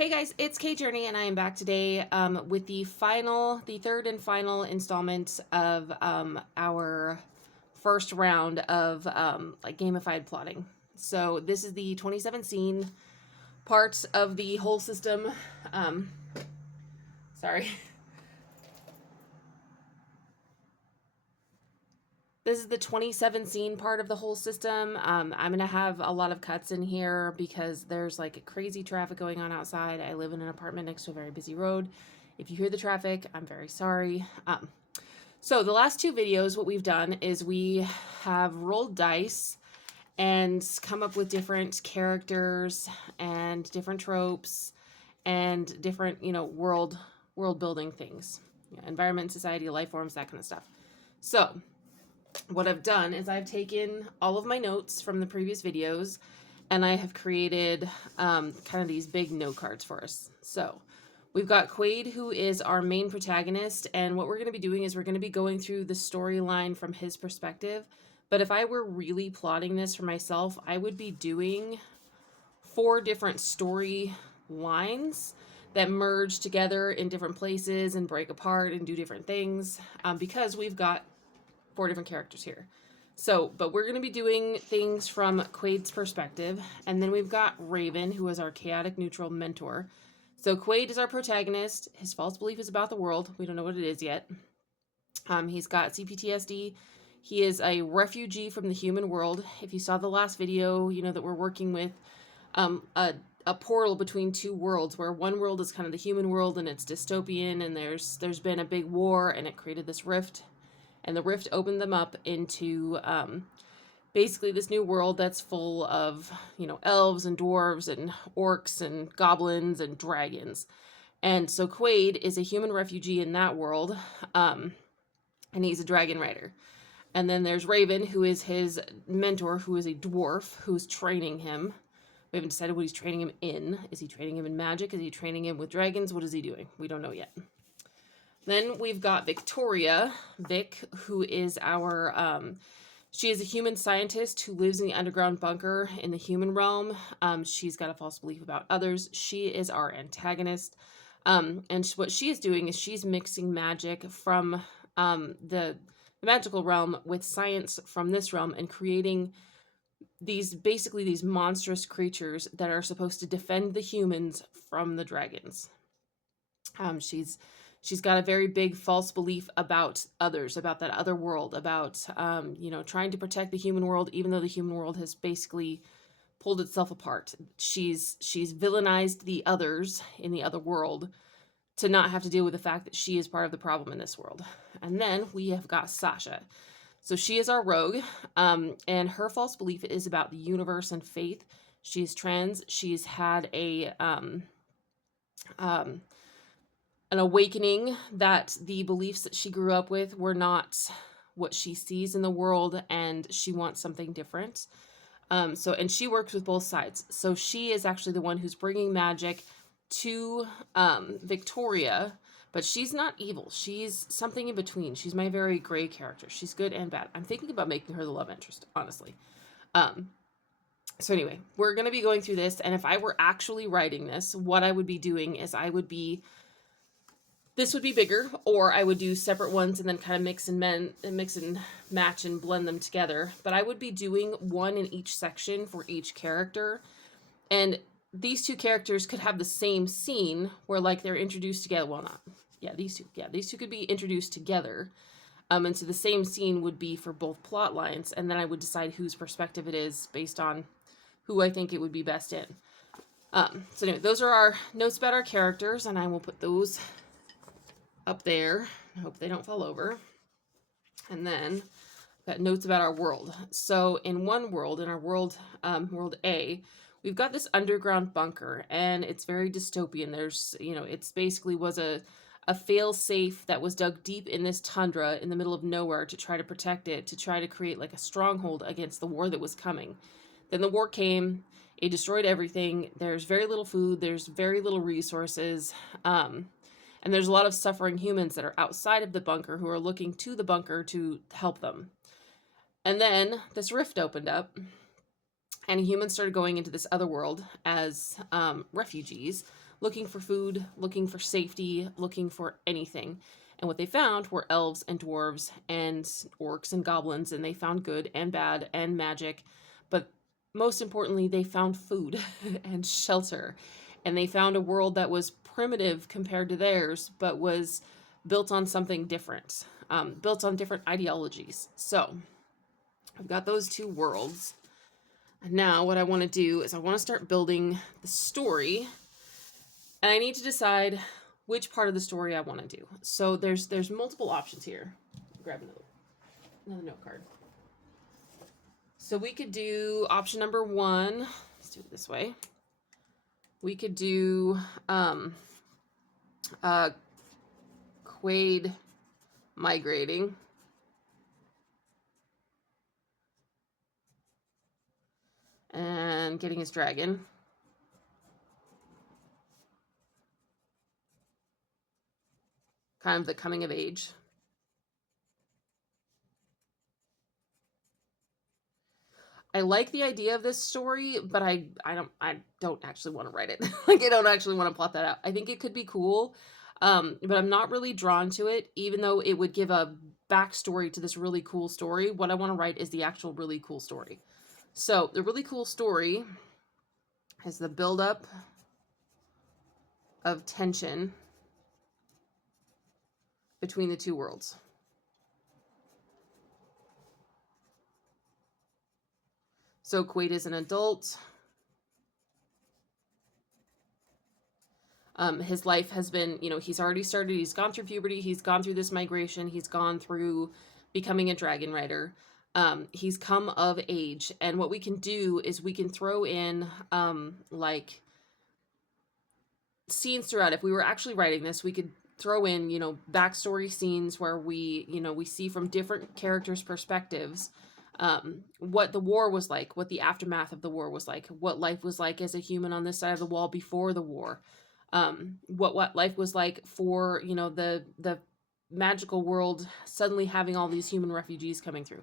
Hey guys, it's Kay Journey, and I am back today with the third and final installment of our first round of like gamified plotting. So this is the 27 scene part of the whole system. Um, sorry. This is the 27 scene part of the whole system. I'm going to have a lot of cuts in here because there's like crazy traffic going on outside. I live in an apartment next to a very busy road. If you hear the traffic, I'm very sorry. So the last two videos, what we've done is we have rolled dice and come up with different characters and different tropes and different, world building things. Environment, society, life forms, that kind of stuff. So what I've done is I've taken all of my notes from the previous videos and I have created kind of these big note cards for us. So we've got Quaid, who is our main protagonist, and what we're going to be doing is we're going to be going through the storyline from his perspective. But if I were really plotting this for myself, I would be doing 4 different story lines that merge together in different places and break apart and do different things because we've got 4 different characters here. So, but we're going to be doing things from Quaid's perspective, and then we've got Raven, who is our chaotic neutral mentor. So Quaid is our protagonist. His false belief is about the world. We don't know what it is yet. He's got CPTSD. He is a refugee from the human world. If you saw the last video, you know that we're working with a portal between 2 worlds, where one world is kind of the human world and it's dystopian, and there's been a big war and it created this rift. And the rift opened them up into basically this new world that's full of, elves and dwarves and orcs and goblins and dragons. And so Quaid is a human refugee in that world, and he's a dragon rider. And then there's Raven, who is his mentor, who is a dwarf, who's training him. We haven't decided what he's training him in. Is he training him in magic? Is he training him with dragons? What is he doing? We don't know yet. Then we've got Victoria, Vic, who is our, she is a human scientist who lives in the underground bunker in the human realm. She's got a false belief about others. She is our antagonist. And what she is doing is she's mixing magic from the magical realm with science from this realm and creating these monstrous creatures that are supposed to defend the humans from the dragons. She's got a very big false belief about others, about that other world, about, trying to protect the human world, even though the human world has basically pulled itself apart. She's villainized the others in the other world to not have to deal with the fact that she is part of the problem in this world. And then we have got Sasha. So she is our rogue, and her false belief is about the universe and faith. She's trans. She's had an awakening that the beliefs that she grew up with were not what she sees in the world, and she wants something different. And she works with both sides. So she is actually the one who's bringing magic to Victoria, but she's not evil. She's something in between. She's my very gray character. She's good and bad. I'm thinking about making her the love interest, honestly. So anyway, we're going to be going through this, and if I were actually writing this, what I would be doing is this would be bigger, or I would do separate ones and then kind of mix and match and blend them together. But I would be doing one in each section for each character. And these 2 characters could have the same scene where like they're introduced together. Well, not. Yeah, these two. Yeah, these 2 could be introduced together. And so the same scene would be for both plot lines. And then I would decide whose perspective it is based on who I think it would be best in. So anyway, those are our notes about our characters, and I will put those up there. I hope they don't fall over. And then I've got notes about our world. So in one world, in our world, world A, we've got this underground bunker, and it's very dystopian. There's, it's basically was a fail-safe that was dug deep in this tundra in the middle of nowhere to try to protect it, to try to create like a stronghold against the war that was coming. Then the war came, it destroyed everything. There's very little food, there's very little resources, and there's a lot of suffering humans that are outside of the bunker who are looking to the bunker to help them. And then this rift opened up, And humans started going into this other world as refugees, looking for food, looking for safety, looking for anything. And what they found were elves and dwarves and orcs and goblins, and they found good and bad and magic. But most importantly, they found food and shelter. And they found a world that was primitive compared to theirs, but was built on something different, built on different ideologies. So I've got those two worlds. Now what I want to do is I want to start building the story, and I need to decide which part of the story I want to do. So there's multiple options here. Grab another note card. So we could do option number 1. Let's do it this way. We could do Quaid migrating. And getting his dragon. Kind of the coming of age. I like the idea of this story, but I don't actually want to write it. Like, I don't actually want to plot that out. I think it could be cool, but I'm not really drawn to it, even though it would give a backstory to this really cool story. What I want to write is the actual really cool story. So the really cool story is the buildup of tension between the two worlds. So Quaid is an adult. His life has been, he's already started, he's gone through puberty, he's gone through this migration, he's gone through becoming a dragon rider. He's come of age, and what we can do is we can throw in like scenes throughout. If we were actually writing this, we could throw in, backstory scenes where we see from different characters' perspectives what the war was like, what the aftermath of the war was like, what life was like as a human on this side of the wall before the war, what life was like for the magical world suddenly having all these human refugees coming through.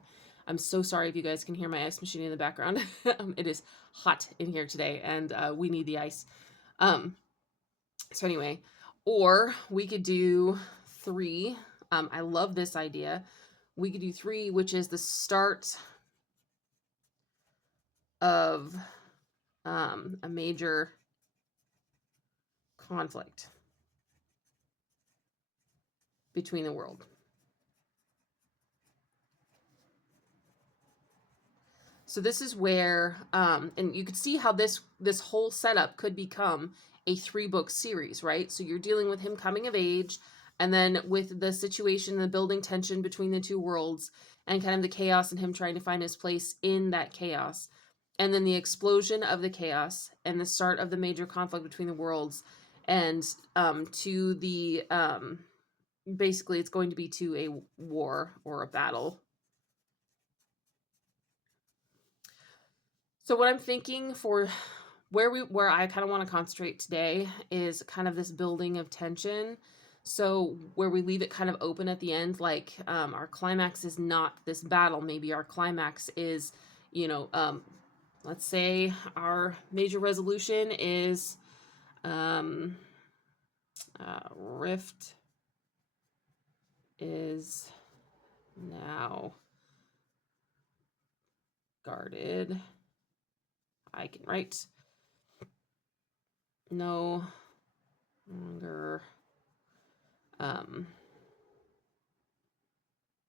I'm so sorry if you guys can hear my ice machine in the background. It is hot in here today, and we need the ice. So anyway, or we could do 3. I love this idea. We could do 3, which is the start of a major conflict between the world. So this is where, and you could see how this whole setup could become a 3-book series, right? So you're dealing with him coming of age, and then with the situation, the building tension between the two worlds, and kind of the chaos and him trying to find his place in that chaos. And then the explosion of the chaos and the start of the major conflict between the worlds, and to the, basically it's going to be to a war or a battle. So what I'm thinking for where I kind of want to concentrate today is kind of this building of tension. So where we leave it kind of open at the end, like our climax is not this battle. Maybe our climax is, let's say our major resolution is Rift is now guarded. I can write no longer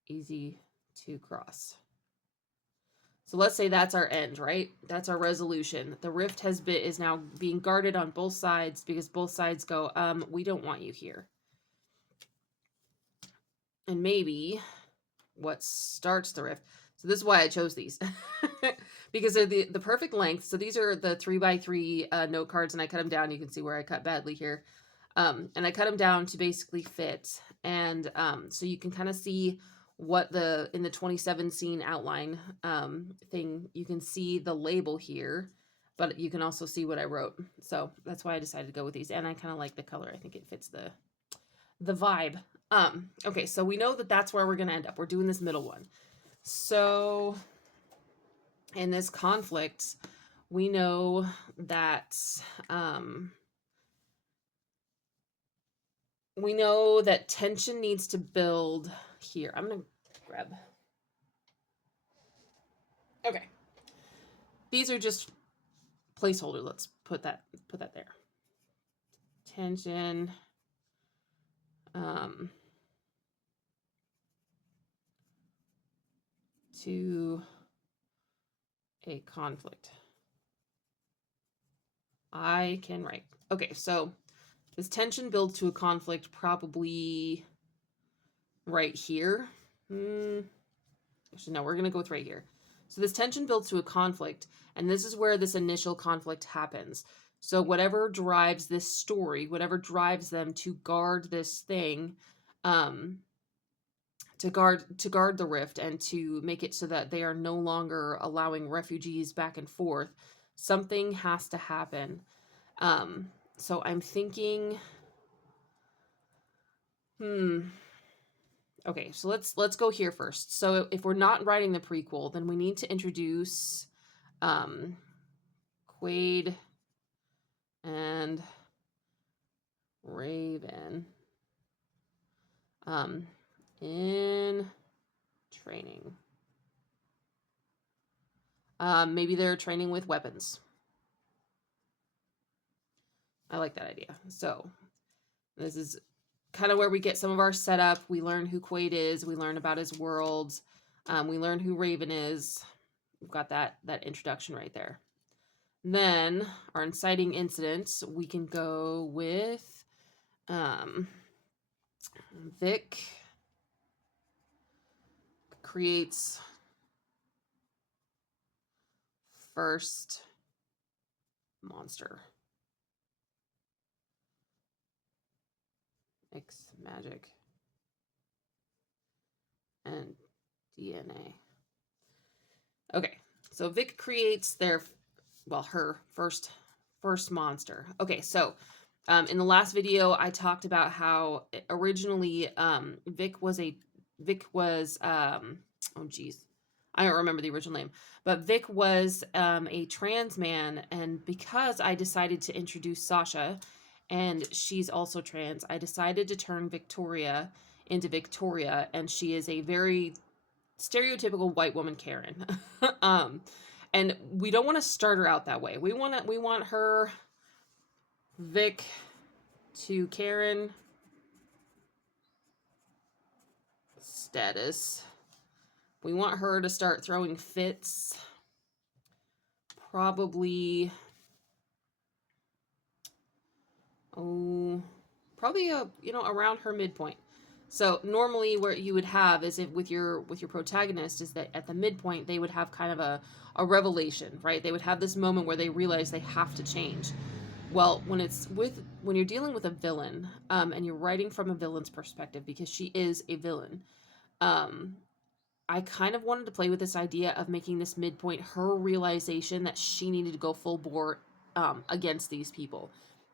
easy to cross. So let's say that's our end, right? That's our resolution. The rift is now being guarded on both sides because both sides go, we don't want you here. And maybe what starts the rift. So this is why I chose these. Because they're the perfect length. So these are the 3x3 note cards, and I cut them down. You can see where I cut badly here. And I cut them down to basically fit. And so you can kind of see what in the 27 scene outline thing, you can see the label here, but you can also see what I wrote. So that's why I decided to go with these. And I kind of like the color. I think it fits the vibe. Okay, so we know that that's where we're going to end up. We're doing this middle one. So in this conflict, We know that um, tension needs to build here. I'm gonna grab. Okay, these are just placeholder. Let's put that there. Tension. To a conflict. I can write. Okay, so this tension builds to a conflict probably right here. Actually, no, we're going to go with right here. So this tension builds to a conflict, and this is where this initial conflict happens. So whatever drives this story, whatever drives them to guard this thing, to guard the rift and to make it so that they are no longer allowing refugees back and forth, something has to happen. So I'm thinking, okay, so let's go here first. So if we're not writing the prequel, then we need to introduce Quaid and Raven in training. Maybe they're training with weapons. I like that idea. So this is kind of where we get some of our setup. We learn who Quaid is. We learn about his worlds. We learn who Raven is. We've got that introduction right there. Then our inciting incidents, we can go with Vic creates first monster. Mix magic and DNA. Okay, so Vic creates her first monster. Okay, so in the last video, I talked about how originally Vic was oh geez, I don't remember the original name, but Vic was a trans man, and because I decided to introduce Sasha, and she's also trans, I decided to turn Victoria into Victoria, and she is a very stereotypical white woman Karen. And we don't want to start her out that way. We want her Vic to Karen status. We want her to start throwing fits. Probably around her midpoint. So normally what you would have is if with your protagonist is that at the midpoint they would have kind of a revelation, right? They would have this moment where they realize they have to change. Well, when you're dealing with a villain, and you're writing from a villain's perspective, because she is a villain, I kind of wanted to play with this idea of making this midpoint her realization that she needed to go full bore against these people.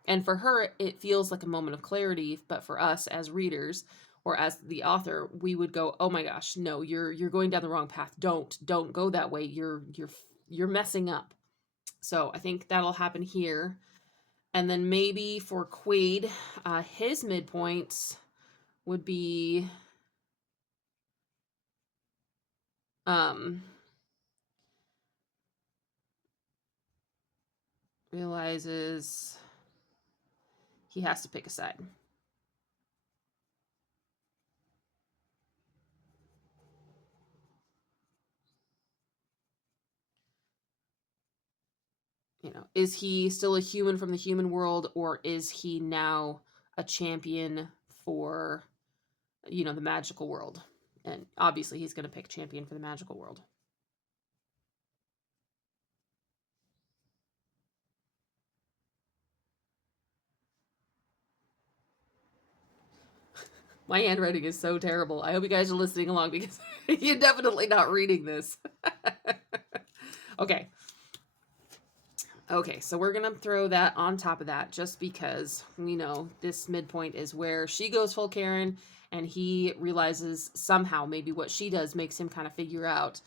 And for her, it feels like a moment of clarity, but for us as readers or as the author, we would go, "Oh my gosh, no, you're going down the wrong path. Don't go that way. You're messing up." So I think that'll happen here. And then maybe for Quaid, his midpoints would be realizes he has to pick a side. Is he still a human from the human world, or is he now a champion for, the magical world? And obviously he's going to pick champion for the magical world. My handwriting is so terrible. I hope you guys are listening along, because you're definitely not reading this. Okay. Okay, so we're going to throw that on top of that just because we know this midpoint is where she goes full Karen and he realizes somehow maybe what she does makes him kind of figure out,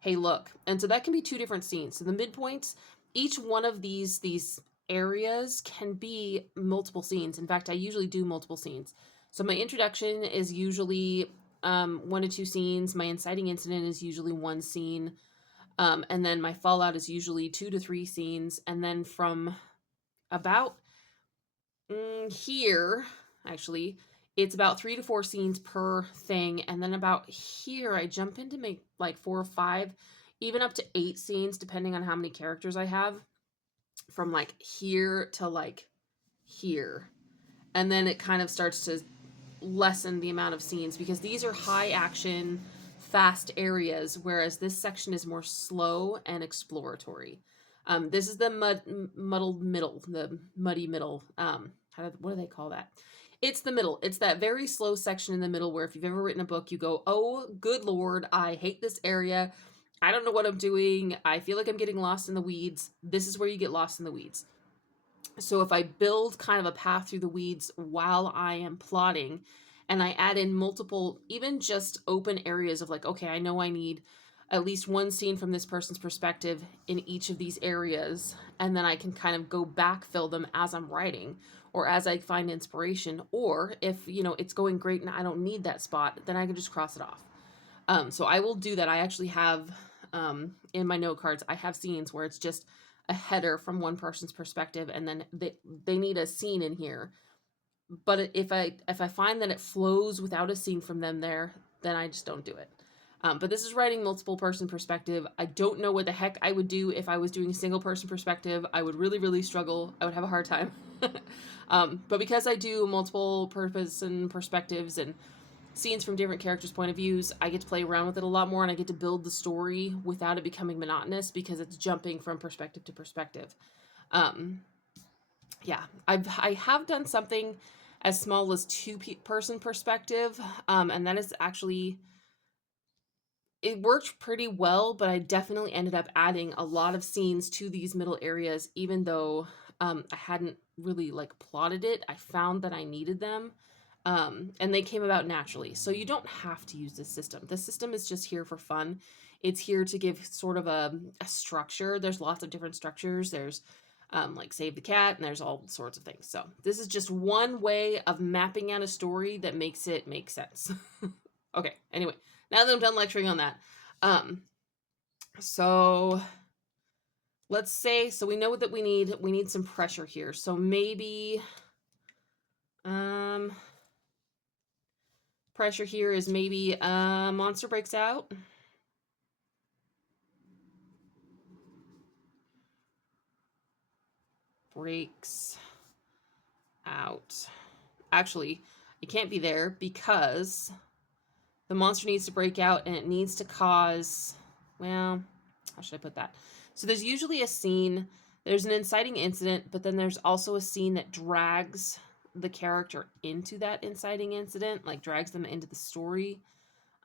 hey, look. And so that can be two different scenes. So the midpoints, each one of these areas can be multiple scenes. In fact, I usually do multiple scenes. So my introduction is usually 1 to 2 scenes. My inciting incident is usually 1 scene. And then my fallout is usually 2 to 3 scenes. And then from about here, actually, it's about 3 to 4 scenes per thing. And then about here, I jump in to make like 4 or 5, even up to 8 scenes, depending on how many characters I have, from like here to like here. And then it kind of starts to lessen the amount of scenes because these are high action, fast areas, whereas this section is more slow and exploratory. This is the muddled middle, the muddy middle. What do they call that? It's the middle. It's that very slow section in the middle where if you've ever written a book, you go, oh, good Lord, I hate this area. I don't know what I'm doing. I feel like I'm getting lost in the weeds. This is where you get lost in the weeds. So if I build kind of a path through the weeds while I am plotting, and I add in multiple, even just open areas of like, okay, I know I need at least 1 scene from this person's perspective in each of these areas, and then I can kind of go backfill them as I'm writing or as I find inspiration, or if, it's going great and I don't need that spot, then I can just cross it off. So I will do that. I actually have, in my note cards, I have scenes where it's just a header from one person's perspective, and then they need a scene in here. But if I find that it flows without a scene from them there, then I just don't do it. But this is writing multiple person perspective. I don't know what the heck I would do if I was doing single person perspective. I would really, really struggle. I would have a hard time. But because I do multiple person perspectives and scenes from different characters' point of views, I get to play around with it a lot more, and I get to build the story without it becoming monotonous because it's jumping from perspective to perspective. Yeah, I have done something as small as 2-person perspective, and that is actually, it worked pretty well, but I definitely ended up adding a lot of scenes to these middle areas, even though I hadn't really like plotted it. I found that I needed them. And they came about naturally. So you don't have to use this system. The system is just here for fun. It's here to give sort of a structure. There's lots of different structures. There's like Save the Cat, and there's all sorts of things. So this is just one way of mapping out a story that makes it make sense. Okay, anyway, now that I'm done lecturing on that. So let's say, so we know that we need some pressure here. So maybe, pressure here is maybe a monster breaks out. Breaks out. Actually, it can't be there because the monster needs to break out and it needs to cause, well, how should I put that? So there's usually a scene, there's an inciting incident, but then there's also a scene that drags the character into that inciting incident, like drags them into the story.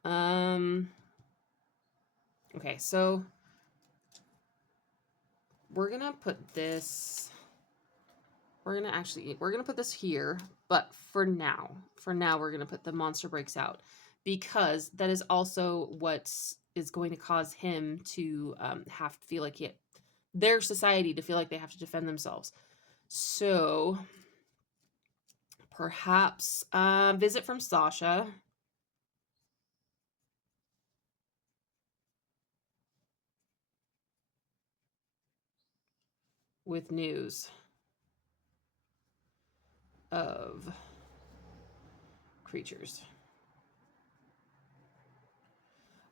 Okay, so we're gonna put this, we're gonna put this here, but for now we're gonna put the monster breaks out, because that is also what is going to cause him to have to feel like their society to feel like they have to defend themselves. So perhaps visit from Sasha. With news of creatures.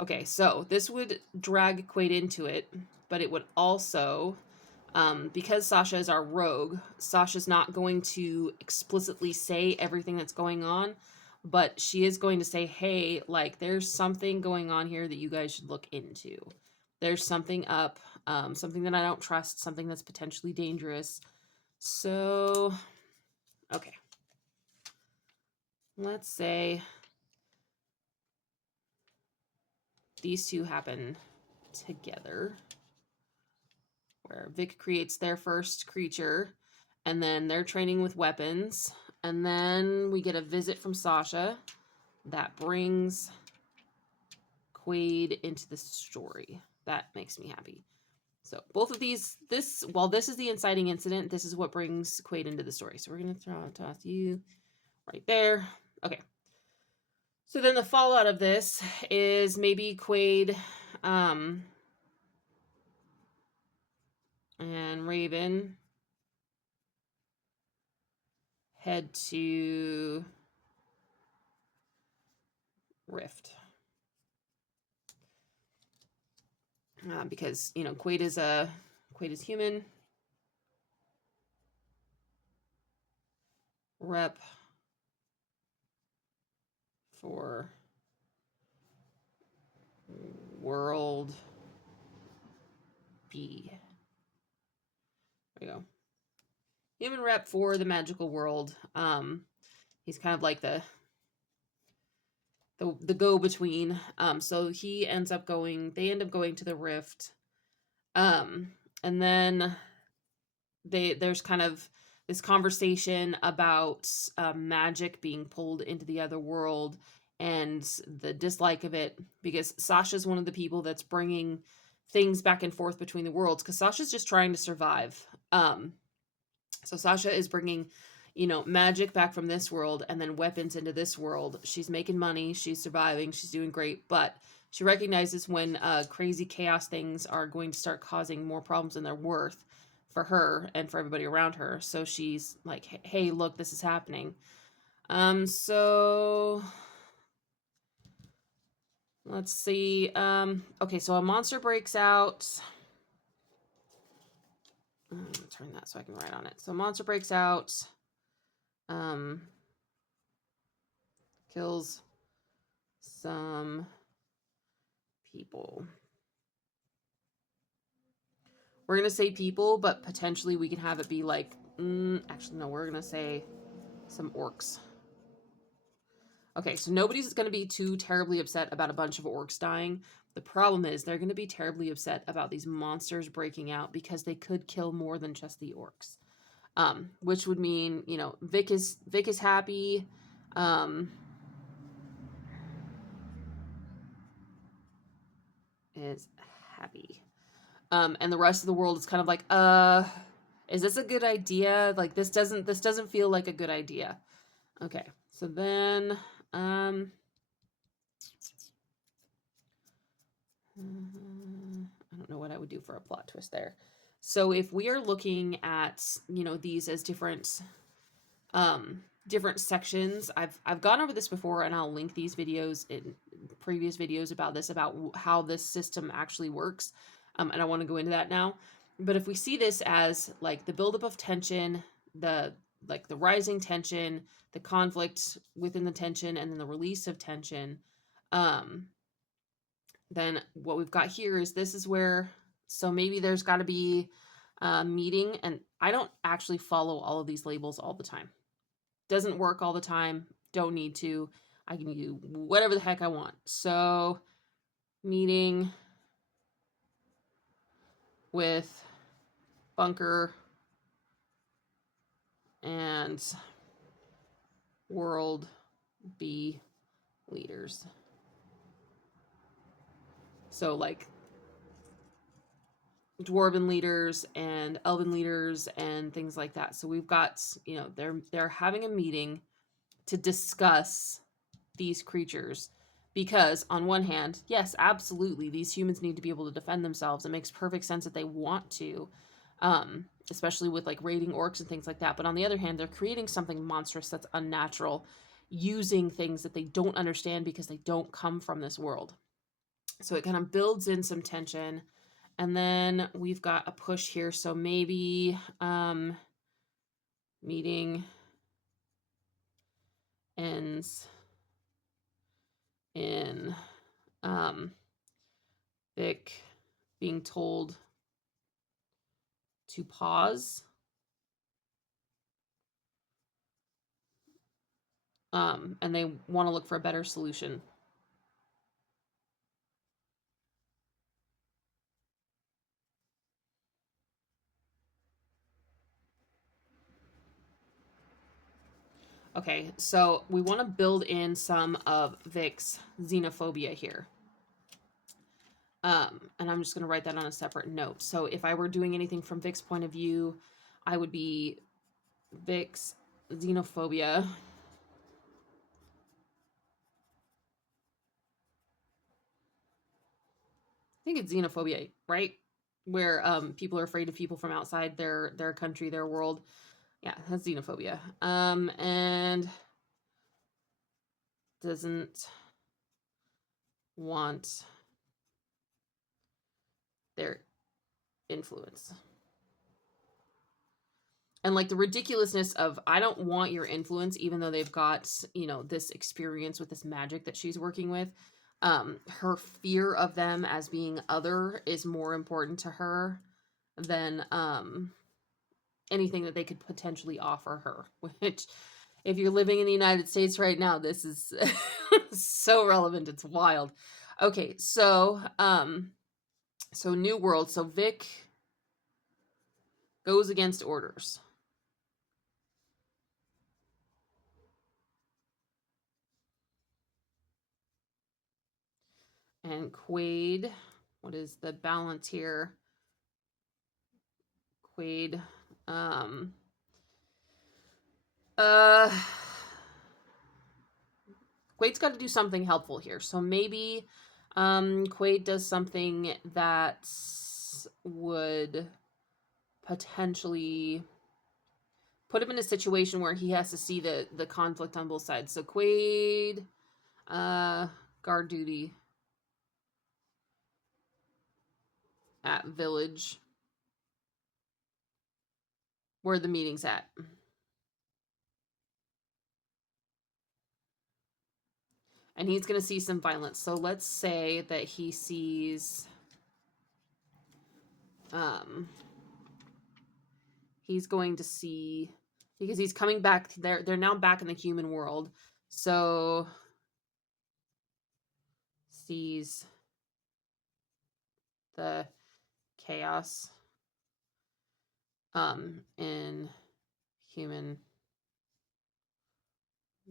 Okay, so this would drag Quaid into it, but it would also, because Sasha is our rogue, Sasha's not going to explicitly say everything that's going on, but she is going to say, hey, like, there's something going on here that you guys should look into. There's something up, something that I don't trust, something that's potentially dangerous. So, okay. Let's say these two happen together, where Vic creates their first creature, and then they're training with weapons, and then we get a visit from Sasha that brings Quaid into the story. That makes me happy. So both of these, while this is the inciting incident, this is what brings Quaid into the story. So we're going to toss you right there. Okay. So then the fallout of this is maybe Quaid and Raven head to Rift. Because, you know, Quaid is human. Rep for world B. There you go. Human rep for the magical world. He's kind of like the go-between. So he ends up going, they end up going to the Rift. And then there's kind of this conversation about magic being pulled into the other world and the dislike of it, because Sasha's one of the people that's bringing things back and forth between the worlds, because Sasha's just trying to survive. So Sasha is bringing, you know, magic back from this world and then weapons into this world. She's making money, she's surviving, she's doing great, but she recognizes when crazy chaos things are going to start causing more problems than they're worth for her and for everybody around her. So she's like, hey, look, this is happening. So let's see. Okay, so a monster breaks out. Turn that so I can write on it. So a monster breaks out. Kills some people. We're going to say people, but potentially we can have it be like, actually, no, we're going to say some orcs. Okay, so nobody's going to be too terribly upset about a bunch of orcs dying. The problem is they're going to be terribly upset about these monsters breaking out because they could kill more than just the orcs. Which would mean, you know, Vic is happy. Is happy. And the rest of the world is kind of like, is this a good idea? Like, this doesn't feel like a good idea. Okay, so then, I don't know what I would do for a plot twist there. So if we are looking at, you know, these as different sections, I've gone over this before, and I'll link these videos in previous videos about this, about how this system actually works. And I want to go into that now. But if we see this as like the buildup of tension, the rising tension, the conflict within the tension, and then the release of tension, then what we've got here is this is where, so maybe there's got to be a meeting, and I don't actually follow all of these labels all the time. Doesn't work all the time. Don't need to. I can do whatever the heck I want. So, meeting with Bunker and World B leaders. So, like, dwarven leaders and elven leaders and things like that. So we've got, you know, they're having a meeting to discuss these creatures, because on one hand, yes, absolutely, these humans need to be able to defend themselves. It makes perfect sense that they want to, especially with like raiding orcs and things like that. But on the other hand, they're creating something monstrous that's unnatural, using things that they don't understand because they don't come from this world. So it kind of builds in some tension. And then we've got a push here. So maybe meeting ends in Vic being told to pause. And they want to look for a better solution. Okay, so we want to build in some of Vic's xenophobia here. And I'm just going to write that on a separate note. So if I were doing anything from Vic's point of view, I would be Vic's xenophobia. I think it's xenophobia, right? Where people are afraid of people from outside their country, their world. Yeah, that's xenophobia. And doesn't want their influence. And like the ridiculousness of, I don't want your influence, even though they've got, you know, this experience with this magic that she's working with. Her fear of them as being other is more important to her than anything that they could potentially offer her. Which, if you're living in the United States right now, this is so relevant. It's wild. Okay, so New World. So Vic goes against orders. And Quaid, what is the balance here? Quaid, Quaid's got to do something helpful here. So maybe Quaid does something that would potentially put him in a situation where he has to see the conflict on both sides. So Quaid, guard duty at village where the meeting's at. And he's going to see some violence. So let's say that he sees he's going to see, because he's coming back, they're now back in the human world. So sees the chaos in human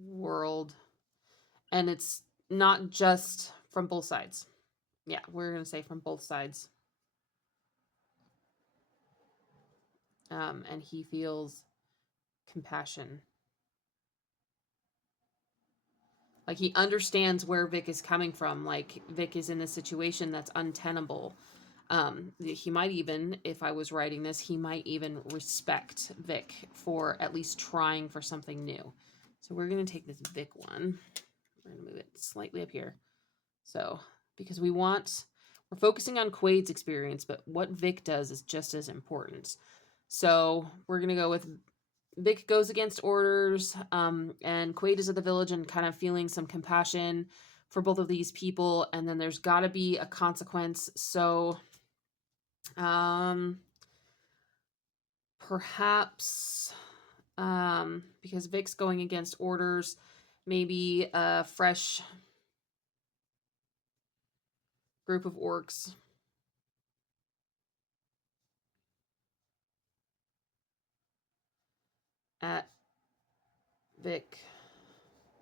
world, and it's not just from both sides. Yeah, we're gonna say from both sides. And he feels compassion, like he understands where Vic is coming from. Like Vic is in a situation that's untenable. He might even, if I was writing this, he might even respect Vic for at least trying for something new. So we're going to take this Vic one. We're going to move it slightly up here. So, because we're focusing on Quaid's experience, but what Vic does is just as important. So we're going to go with Vic goes against orders, and Quaid is at the village and kind of feeling some compassion for both of these people. And then there's got to be a consequence. So perhaps because Vic's going against orders, maybe a fresh group of orcs at Vic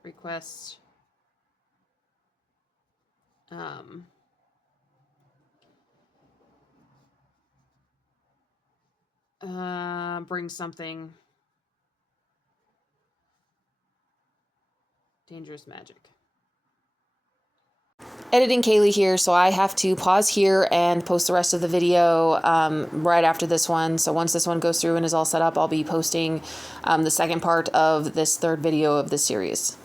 request bring something dangerous magic. Editing Kaylee here, so I have to pause here and post the rest of the video right after this one. So once this one goes through and is all set up, I'll be posting the second part of this third video of this series.